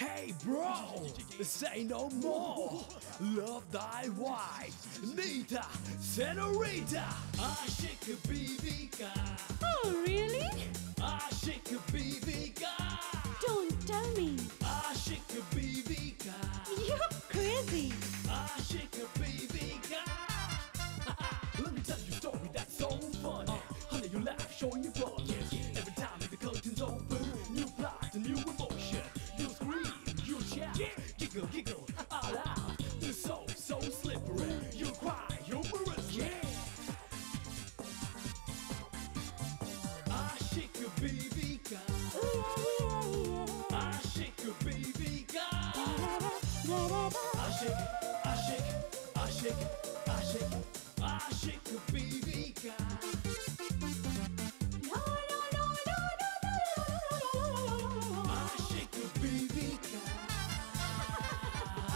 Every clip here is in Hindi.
Hey bro, say no more. Love thy wife, Nita, Senorita. Aşık Bibika. Oh, really? Aşık Bibika. Don't tell me. Aşık Bibika. You're crazy. Aşık Bibika. Let me tell you a story that's so funny. Honey, you laugh, showing your fun. Every time the curtains open, new plot, a new emotion. You scream, you shout, giggle, giggle, all out. You're so slippery. You cry, humorous, yeah. Aşık Bibika. Aşık Bibika. Aşık, aşık, aşık, aşık, aşık Bibika. Aşık Bibika.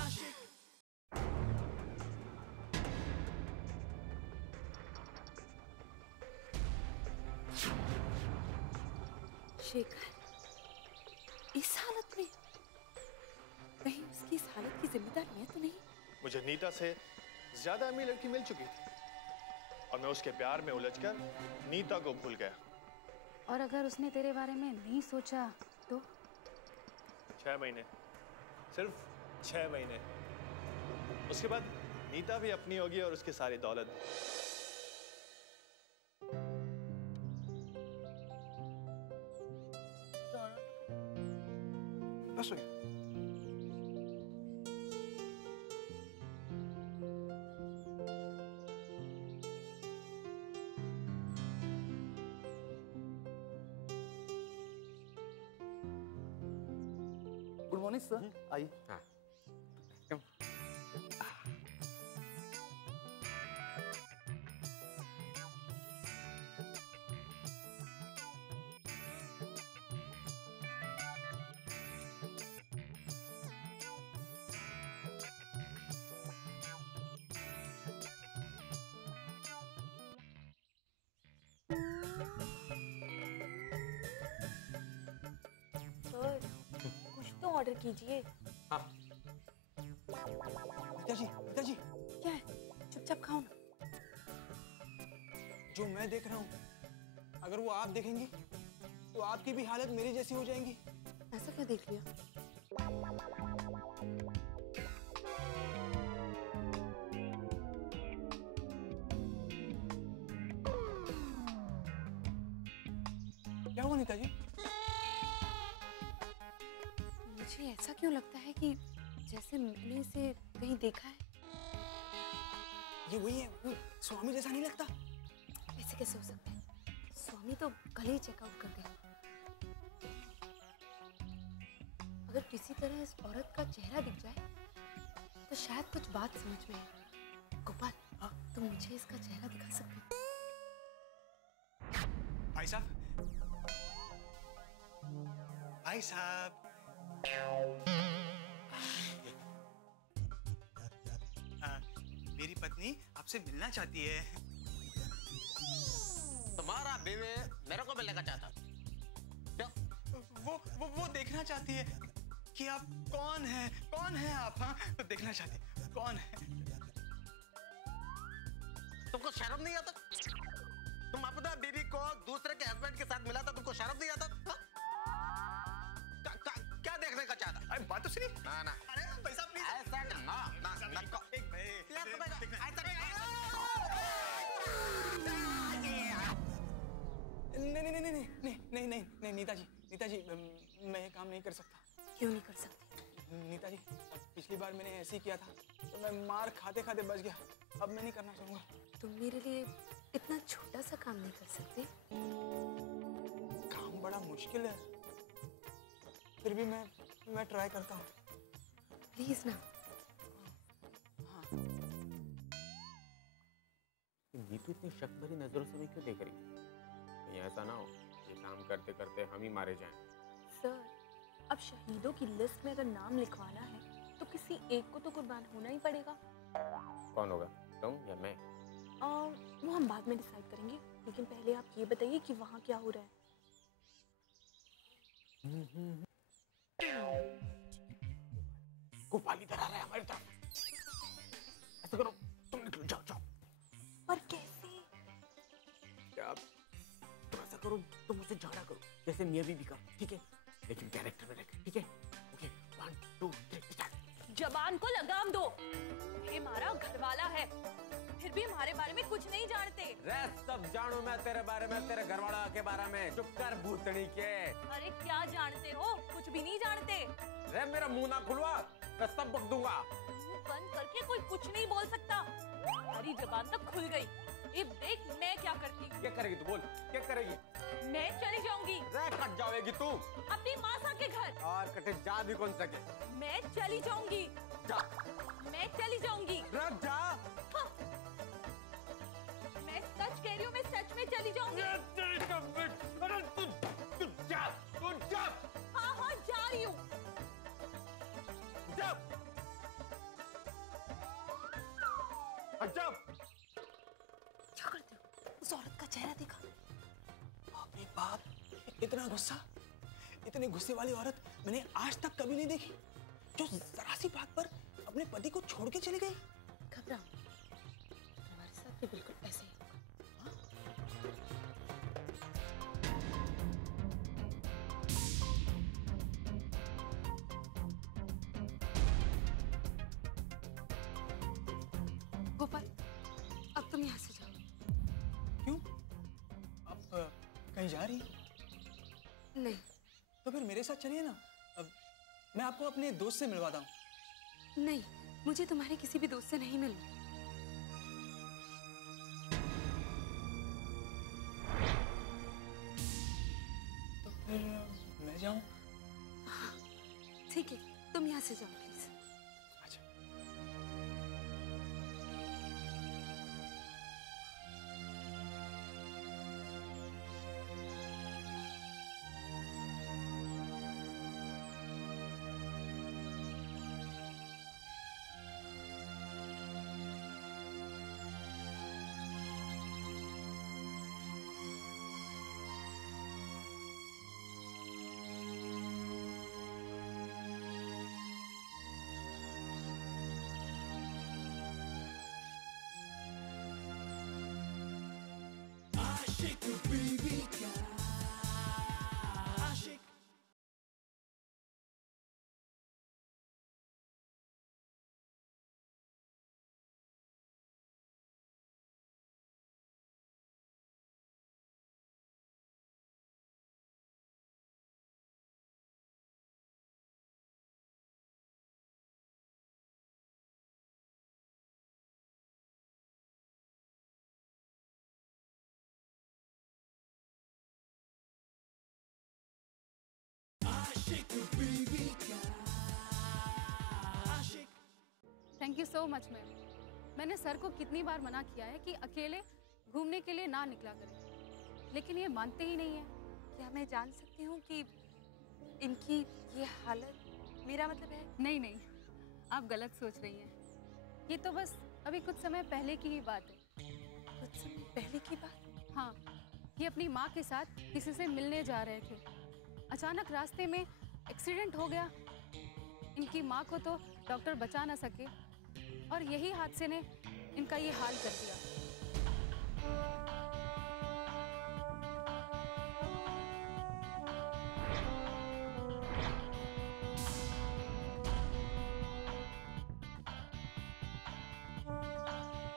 Aşık. Shekhar इस हालत में, कहीं उसकी इस हालत की जिम्मेदार मैं तो नहीं? मुझे नीता से ज्यादा अमीर लड़की मिल चुकी थी और मैं उसके प्यार में उलझकर नीता को भूल गया। और अगर उसने तेरे बारे में नहीं सोचा तो? 6 महीने, सिर्फ 6 महीने। उसके बाद नीता भी अपनी होगी और उसकी सारी दौलत। बस हो गया। गुड मॉर्निंग सर, आइए। हाँ। सर, कुछ तो ऑर्डर कीजिए। हाँ। पिताजी, क्या है? चुपचाप खाओ ना। जो मैं देख रहा हूँ, अगर वो आप देखेंगी तो आपकी भी हालत मेरी जैसी हो जाएंगी। ऐसा क्या देख लिया? क्या हुआ नीता जी? मुझे ऐसा क्यों लगता है कि जैसे मैंने इसे कहीं देखा है। ये वही है, वो स्वामी जैसा नहीं लगता? ऐसे कैसे हो सकता है? स्वामी तो कल ही चेकआउट कर गया। अगर किसी तरह इस औरत का चेहरा दिख जाए तो शायद कुछ बात समझ में आए। गोपाल, तुम मुझे इसका चेहरा दिखा सकते हो? भाई साहब, भाई साहब, मेरी पत्नी आपसे मिलना चाहती है। तुम्हारा बीवी मेरे को मिलने का चाहता। क्या? वो देखना चाहती है कि आप कौन है आप? हाँ, तो देखना चाहती है कौन है। तुमको शर्म नहीं आता? तुम अपना बीवी को दूसरे के हस्बैंड के साथ मिला था, तुमको शर्म नहीं आता? क्या देखने का चाहता? अरे बात तो सुनिए। ना ना, अरे भाई साहब प्लीज। ऐसा नहीं नीता जी, मैं ये काम नहीं कर सकता। क्यों नहीं कर सकते? नीता जी, पिछली बार मैंने ऐसे ही किया था तो मैं मार खाते खाते बच गया। अब मैं नहीं करना चाहूंगा। तुम मेरे लिए इतना छोटा सा काम नहीं कर सकते? काम बड़ा मुश्किल है, फिर भी मैं ट्राई करता हूँ। प्लीज ना। नीतू इतनी शक भरी नजरों से मैं क्यों देख रही हूँ? कहीं ऐसा ना हो ये काम करते करते हम ही मारे जाएं। सर, अब शहीदों की लिस्ट में अगर नाम लिखवाना है तो किसी एक को तो कुर्बान होना ही पड़ेगा। कौन होगा, तुम या मैं? वो हम बाद में डिसाइड करेंगे, लेकिन पहले आप ये बताइए कि वहाँ क्या हो रहा है। गोपाल इधर आ रहा है हमारी तरफ। ऐसा करो, तुम निकलो, जाओ जाओ। पर कैसे? क्या तुम ऐसा करो, तुम उसे झगड़ा करो जैसे मियां बीवी का, ठीक है? लेकिन कैरेक्टर में रहकर, ठीक है? Okay, 1 2 3 start. जबान को लगाम दो। ये हमारा घरवाला है, फिर भी हमारे बारे में कुछ नहीं जानते। रे सब जानू मैं तेरे बारे में, तेरे घरवाला के बारे में। चुप कर भूतनी के। अरे क्या जानते हो? कुछ भी नहीं जानते। रे मेरा मुंह ना खुलवा, मैं सब बक दूंगा। मुंह बंद करके कोई कुछ नहीं बोल सकता। हमारी जबान तक खुल गई। अब देख मैं क्या करती हूँ। क्या करेगी तू? बोल, क्या करेगी? मैं चली जाऊंगी। रे कट जाएगी तू। अपनी मासा के घर। और कटे जा भी कौन सके। मैं चली जाऊंगी। जा। मैं चली जाऊंगी। रे जा। हाँ। मैं सच कह रही हूँ, मैं सच में चली जाऊंगी। अरे तू जा, तू जा। हाँ हाँ जा रही हूँ। जा। जा। क्या करते हो? उस औरत का चेहरा देखा? बाप रे बाप, इतना गुस्सा, इतने गुस्से वाली औरत मैंने आज तक कभी नहीं देखी, जो जरा सी बात पर अपने पति को छोड़ के चली गई। घबराओ, तुम्हारे साथ भी बिल्कुल ऐसे ही होगा। गोपाल, अब तुम यहाँ से जाओ। क्यों? अब कहीं जा रही? नहीं। तो फिर मेरे साथ चलिए ना, अब मैं आपको अपने दोस्त से मिलवाता हूँ। नहीं, मुझे तुम्हारे किसी भी दोस्त से नहीं मिलना। तो फिर मैं जाऊँ? ठीक है, तुम यहाँ से जाओ प्लीज। अच्छा। आशिक बीवी का आशिक। आशिक बीवी का आशिक। Thank you so much ma'am. मैंने सर को कितनी बार मना किया है कि अकेले घूमने के लिए ना निकला करें, लेकिन ये मानते ही नहीं है। क्या मैं जान सकती हूँ कि इनकी ये हालत, मेरा मतलब है? नहीं नहीं, आप गलत सोच रही हैं। ये तो बस अभी कुछ समय पहले की ही बात है। कुछ समय पहले की बात? हाँ, ये अपनी माँ के साथ किसी से मिलने जा रहे थे। अचानक रास्ते में एक्सीडेंट हो गया। इनकी माँ को तो डॉक्टर बचा ना सके और यही हादसे ने इनका ये हाल कर दिया।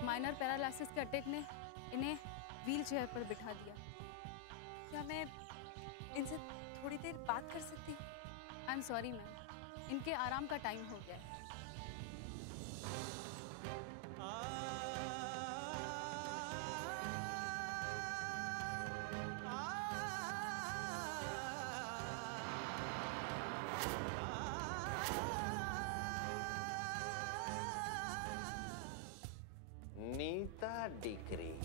माइनर पैरालिसिस के अटैक ने इन्हें व्हील चेयर पर बिठा दिया। क्या मैं इनसे थोड़ी देर बात कर सकती हूँ? आई एम सॉरी मैम, इनके आराम का टाइम हो गया है। नीता डिग्री,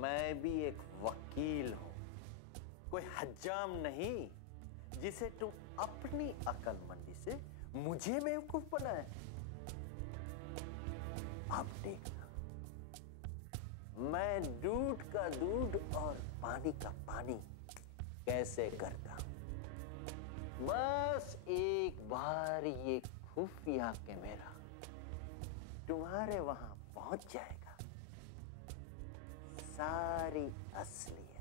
मैं भी एक वकील हूं, कोई हज्जाम नहीं जिसे तुम अपनी अक्लमंदी से मुझे बेवकूफ बनाए। अब देखना मैं दूध का दूध और पानी का पानी कैसे करता हूं। बस एक बार ये खुफिया कैमरा तुम्हारे वहां पहुंच जाएगा, सारी असलियत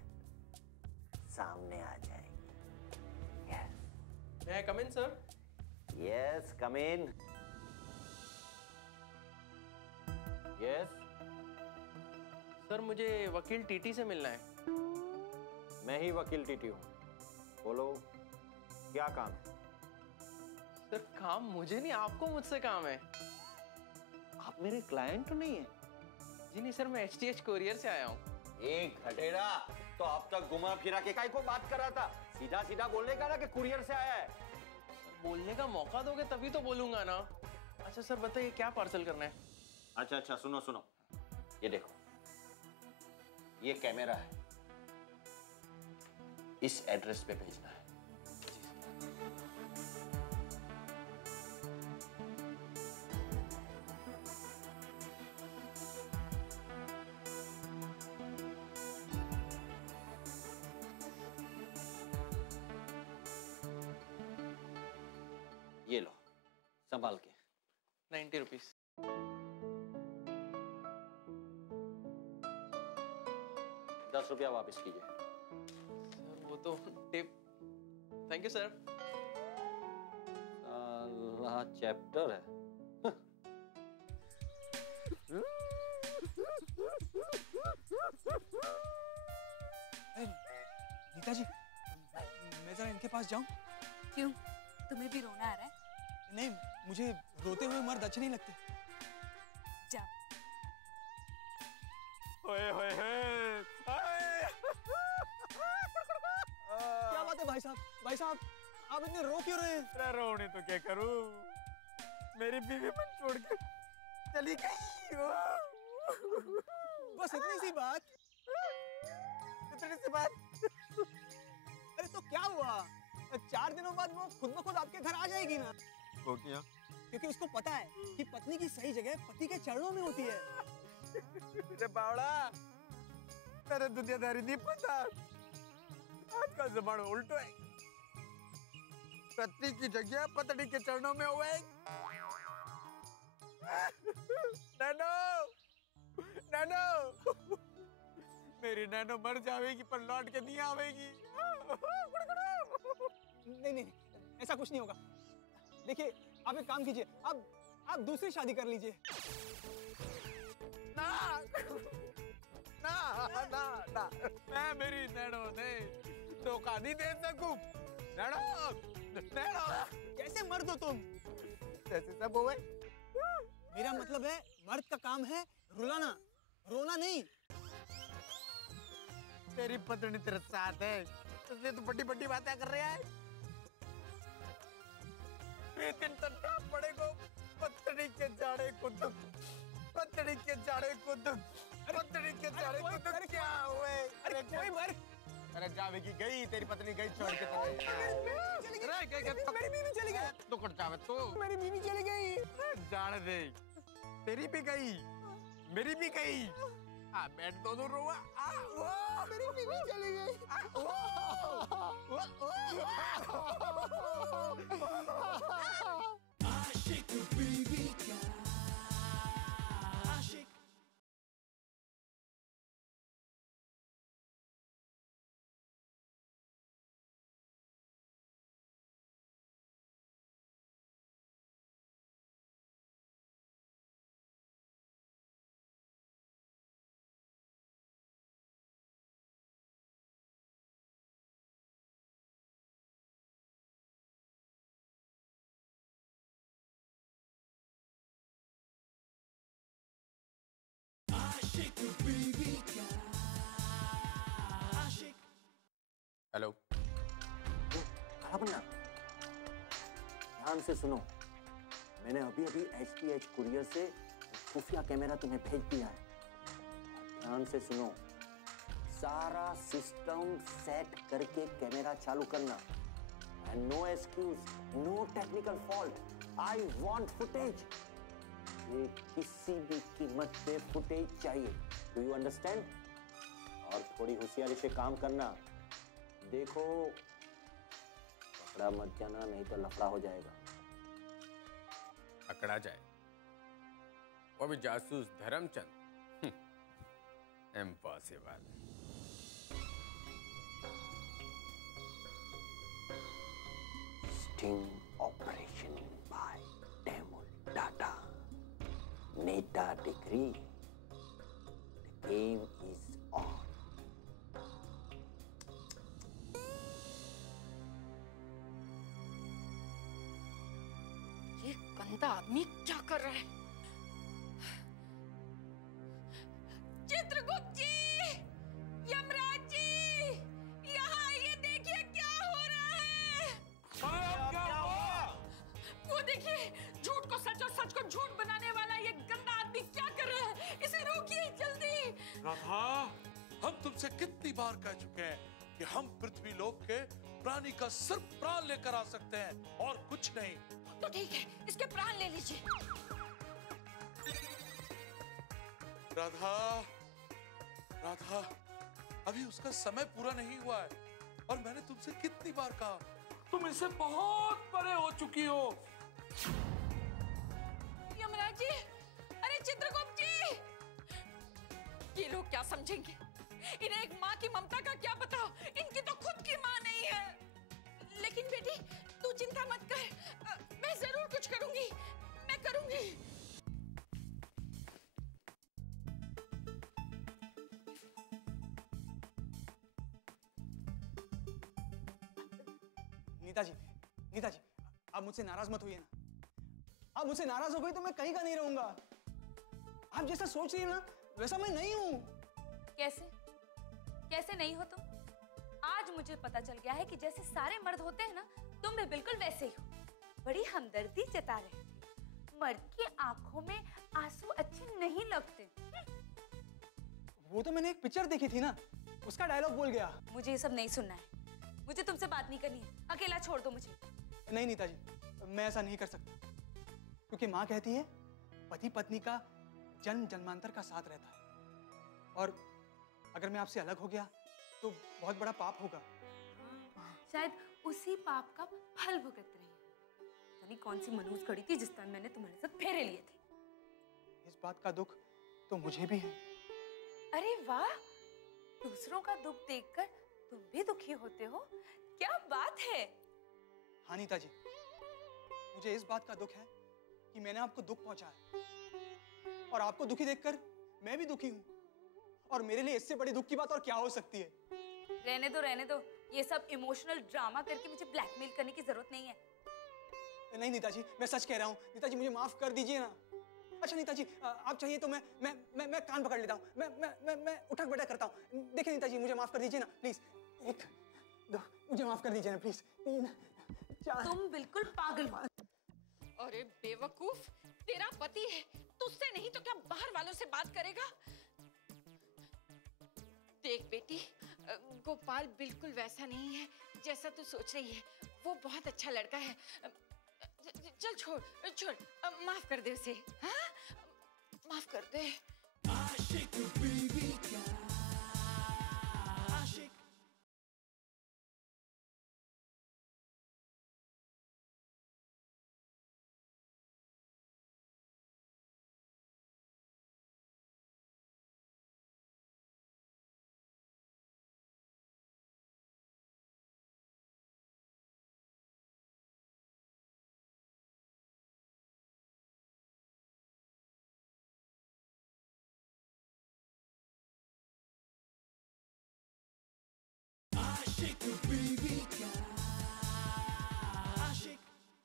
सामने आ जाएगी। Yes May I come in, sir? Yes, come in. Yes, sir मुझे वकील टीटी से मिलना है। मैं ही वकील टीटी हूँ। बोलो क्या काम है? सर काम मुझे नहीं, आपको मुझसे काम है। आप मेरे क्लाइंट तो नहीं है? जी नहीं सर, मैं एचटीएच कोरियर से आया हूँ। एक घटेड़ा तो अब तक घुमा फिरा के काहे को बात कर रहा था? सीधा सीधा बोलने का ना कि कुरियर से आया है। बोलने का मौका दोगे तभी तो बोलूंगा ना। अच्छा सर बताइए क्या पार्सल करना है? अच्छा अच्छा, सुनो सुनो, ये देखो, ये कैमरा है, इस एड्रेस पे भेजना है। ये लो, संभाल के। 90 रुपीज। ₹10 वापस कीजिए। सर वो तो टिप। Thank you sir. साला चैप्टर है। नीता जी, मैं जरा इनके पास जाऊं? क्यों, तुम्हें भी रोना आ रहा है? नहीं, मुझे रोते हुए मर्द अच्छे नहीं लगते। जाओ। ओए होए होए, क्या बात है भाई साहब? भाई साहब, आप इतने रो क्यों रहे हैं? अरे रोने तो क्या करूं, मेरी बीवी मन छोड़ के चली गई। बस इतनी सी बात? इतनी सी बात? अरे तो क्या हुआ? 4 दिनों बाद वो खुद ब खुद आपके घर आ जाएगी ना। वो क्या? क्योंकि उसको पता है कि पत्नी की सही जगह पति के चरणों में होती है। अरे बावड़ा, तेरे दुनियादारी नहीं पता, आज का जमाना उल्टो है। पत्नी की जगह पत्नी के चरणों में हुए। नैनो, नैनो, मेरी नैनो मर जाएगी पर लौट के नहीं आवेगी। नहीं नहीं, ऐसा कुछ नहीं होगा। देखिए, आप एक काम कीजिए, आप दूसरी शादी कर लीजिए। ना, ना, ना, ना, मैं मेरी नैनो ने धोखा नहीं दे सकूं। नैनो, नैनो, कैसे मर्द हो तुम? जैसे सब हुए। मेरा मतलब है, मर्द का काम है रुलाना, रोना नहीं। तेरी पत्नी तेरे साथ है, इसलिए तू बड़ी बड़ी बातें कर रहा है। दिन तक पड़ेगा पत्नी के जाड़े को दुख, पत्नी के जाड़े को दुख, पत्नी के जाड़े को दुख। क्या हुए? अरे कोई मर। अरे जावेगी गई, तेरी पत्नी गई छोड़ के चली गई। मेरी बीवी चली गई। तो कर जावे तो मेरी बीवी चली गई। जाने दे, तेरी भी गई, मेरी भी गई। बैठ दोनों रोआ। मेरी बीवी चली गई। आशिक बीवी का आशिक। आशिक बीवी का आशिक। हेलो, खड़ा बनना, ध्यान से सुनो। मैंने अभी अभी एचटीएच कुरियर से खुफिया कैमरा तुम्हें भेज दिया है। ध्यान से सुनो, सारा सिस्टम सेट करके कैमरा चालू करना। And no excuse, no technical fault. I want footage. ये किसी भी कीमत पे फुटेज चाहिए। Do you understand? और थोड़ी होशियारी से काम करना। देखो, पकड़ा मत जाना, नहीं तो लफड़ा हो जाएगा। पकड़ा जाए, वो भी जासूस Dharamchand? Impossible. Sting operation by डेमोल डाटा, नेटा डिग्री, द गेम इज ऑन। ये गंदा आदमी क्या कर रहा है? चित्रगुप्त जी, यमराज जी, यहाँ ये देखिए क्या हो रहा है। क्या हुआ? वो देखिए, झूठ को सच और सच को झूठ बनाने वाला ये गंदा आदमी क्या कर रहा है? इसे रोकिए जल्दी। राधा, हम तुमसे कितनी बार कह चुके हैं कि हम पृथ्वी लोक के प्राणी का सिर्फ प्राण लेकर आ सकते हैं और कुछ नहीं। तो ठीक है, इसके प्राण ले लीजिए। राधा, राधा, अभी उसका समय पूरा नहीं हुआ है और मैंने तुमसे कितनी बार कहा, तुम इससे बहुत परे हो चुकी हो। यमराज जी, अरे चित्रगुप्त जी, ये लोग क्या समझेंगे? इन्हें एक माँ की ममता का क्या पता? इनकी तो खुद की माँ नहीं है। लेकिन बेटी, तू चिंता मत कर, मैं जरूर कुछ करूंगी, मैं करूंगी। नीताजी, नीताजी, आप मुझसे नाराज मत होइए ना। आप मुझसे नाराज हो गई तो मैं कहीं का नहीं रहूंगा। आप जैसा सोच रही है ना, वैसा मैं नहीं हूं। कैसे? कैसे नहीं हो तुम? आज मुझे पता चल गया है कि जैसे सारे मर्द होते हैं ना, तुम भी बिल्कुल वैसे ही हो। बड़ी हमदर्दी जता रहे थे। मर्द की आंखों में आंसू अच्छे नहीं लगते। वो तो मैंने एक पिक्चर देखी थी ना, उसका डायलॉग बोल गया। मुझे ये सब नहीं सुनना है। मुझे तुमसे बात नहीं करनी है। अकेला छोड़ दो मुझे। नहीं नीताजी, मैं ऐसा नहीं कर सकता, क्योंकि माँ कहती है पति पत्नी का जन्म जन्मांतर का साथ रहता है, और अगर मैं आपसे अलग हो गया तो बहुत बड़ा पाप होगा। शायद उसी पाप का फल भुगत रही है। यानी कौन सी मनहूस घड़ी थी जिस टाइम मैंने तुम्हारे साथ फेरे लिए थे। इस बात का दुख तो मुझे भी है। अरे वाह, दूसरों का दुख देखकर तुम भी दुखी होते हो? क्या बात है। हाँ नीताजी, मुझे इस बात का दुख है कि मैंने आपको दुख पहुंचाया, और आपको दुखी देखकर मैं भी दुखी हूँ, और मेरे लिए इससे बड़ी दुख की बात और क्या हो सकती है। रहने दो, रहने दो। ये सब इमोशनल ड्रामा करके मुझे ब्लैकमेल करने की जरूरत नहीं है। नहीं नीताजी, मैं सच कह रहा हूँ। नीताजी, मुझे माफ कर दीजिए ना। अच्छा नीताजी, आप चाहिए तो मैं कान पकड़ लेता हूँ, मैं उठक बैठक करता हूँ। देखिए नीताजी, मुझे माफ कर दीजिए ना प्लीज। 1 2, मुझे माफ कर दीजिए ना प्लीज। 3 4। तुम बिल्कुल पागल हो। अरे बेवकूफ, तेरा पति है, तुझसे नहीं तो क्या बाहर वालों से बात करेगा? देख बेटी, गोपाल बिल्कुल वैसा नहीं है जैसा तू सोच रही है। वो बहुत अच्छा लड़का है। चल छोड़ छोड़, माफ कर दे उसे। हाँ, माफ कर दे। आशिक बीवी का आशिक।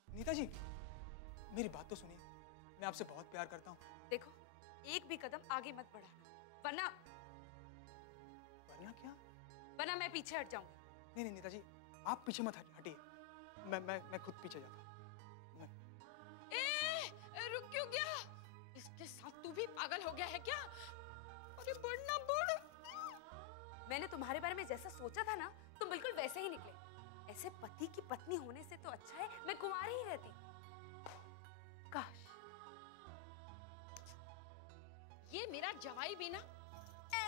नीताजी, मेरी बात तो सुनिए। मैं आपसे बहुत प्यार करता हूँ। देखो, एक भी कदम आगे मत बढ़ाना, वरना क्या? वरना मैं पीछे हट जाऊंगी। नहीं नहीं नीताजी, आप पीछे मत हटिए। मैं खुद पीछे जाता हूँ। रुक क्यों गया? इसके साथ तू भी पागल हो गया है क्या? अरे बढ़ना बढ़। मैंने तुम्हारे बारे में जैसा सोचा था ना, तुम बिल्कुल वैसे ही निकले। ऐसे पति की पत्नी होने से तो अच्छा है मैं कुंवारी ही रहती। काश। ये मेरा जवाई भी ना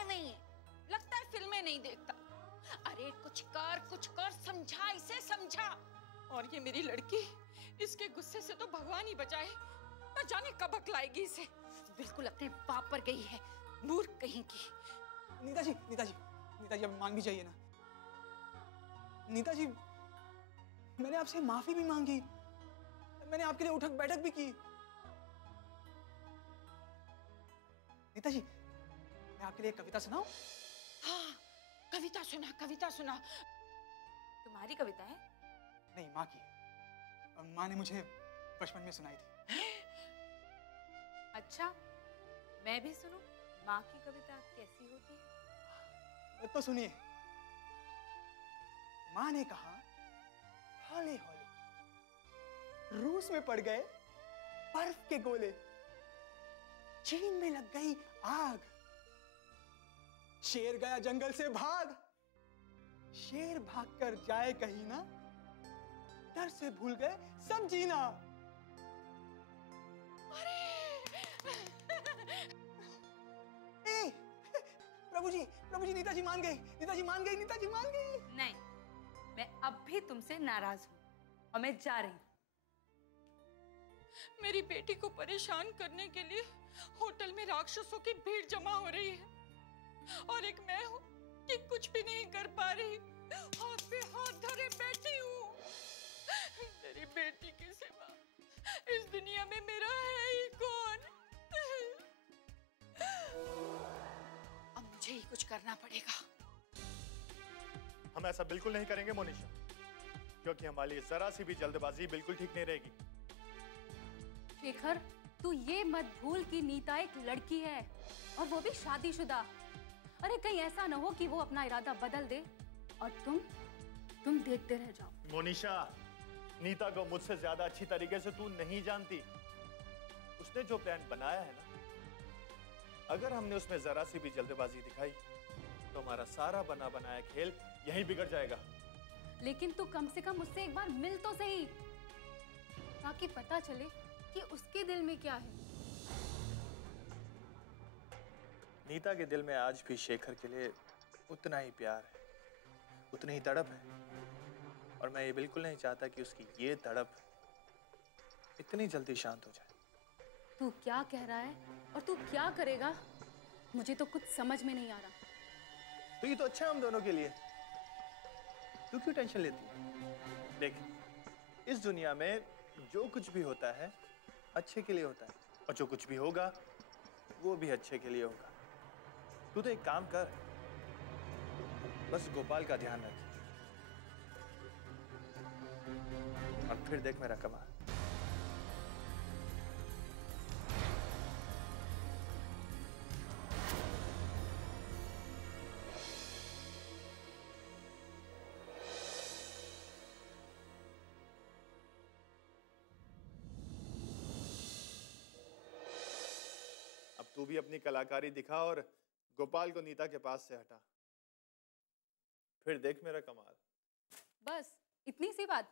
नहीं है, लगता है फिल्में नहीं देखता। अरे कुछ कर, समझा इसे, समझा। और ये मेरी लड़की, इसके गुस्से से तो भगवान ही बचाए, न जाने कब अकलाएगी इसे। बिल्कुल अपने बाप पर गई है, मूर्ख कहीं की। नीता जी, नीता जी, नीता जी, अब मान भी जाइए ना। नीता जी, मैंने आपसे माफी भी मांगी, मैंने आपके लिए उठक बैठक भी की। नीता जी, मैं आपके लिए एक कविता सुनाऊं? हाँ, कविता सुना, कविता सुना। तुम्हारी कविता है? नहीं, माँ की। माँ ने मुझे बचपन में सुनाई थी। अच्छा, मैं भी सुनूं? माँ की कविता कैसी होती है? तो सुनिए। माँ ने कहा, हौले हौले रूस में पड़ गए बर्फ के गोले, चीन में लग गई आग, शेर गया जंगल से भाग, शेर भागकर जाए कहीं ना, डर से भूल गए सब जीना। प्रभु जी, नीता जी मान गई, नीता जी मान गई, नीता जी मान गई। नहीं, मैं अब भी तुमसे नाराज हूँ और मैं जा रही हूँ। मेरी बेटी को परेशान करने के लिए होटल में राक्षसों की भीड़ जमा हो रही है, और एक मैं हूँ कि कुछ भी नहीं कर पा रही, हाथ पे हाथ धरे बैठी हूँ। मेरी बेटी के सिवा इस दुनिया में मेरा है ही कौन? अब मुझे ही कुछ करना पड़ेगा। हम ऐसा बिल्कुल नहीं करेंगे मोनिशा, क्योंकि हमारी जरा सी भी जल्दबाजी बिल्कुल ठीक नहीं रहेगी। शेखर, तू ये मत भूल कि नीता एक लड़की है, और वो भी शादीशुदा। अरे कहीं ऐसा ना हो कि वो अपना इरादा बदल दे और तुम देखते रह जाओ। मोनिशा, नीता को मुझसे ज्यादा अच्छी तरीके से तू नहीं जानती। उसने जो प्लान बनाया है ना, अगर हमने उसमें जरा सी भी जल्दबाजी दिखाई तो हमारा सारा बना बनाया खेल यहीं बिगड़ जाएगा। लेकिन तू कम से कम उससे एक बार मिल तो सही, ताकि पता चले कि उसके दिल में क्या है। नीता के दिल में आज भी शेखर के लिए उतना ही प्यार है, उतनी ही तड़प है, और मैं ये बिल्कुल नहीं चाहता कि उसकी ये तड़प इतनी जल्दी शांत हो जाए। तू क्या कह रहा है और तू क्या करेगा, मुझे तो कुछ समझ में नहीं आ रहा। तो ये तो अच्छा है हम दोनों के लिए, तू क्यों टेंशन लेती है? देख, इस दुनिया में जो कुछ भी होता है अच्छे के लिए होता है, और जो कुछ भी होगा वो भी अच्छे के लिए होगा। तू तो एक काम कर, बस गोपाल का ध्यान रख, और फिर देख मेरा कमाल। अब तू भी अपनी कलाकारी दिखा और गोपाल को नीता के पास से हटा, फिर देख मेरा कमाल। बस इतनी सी बात?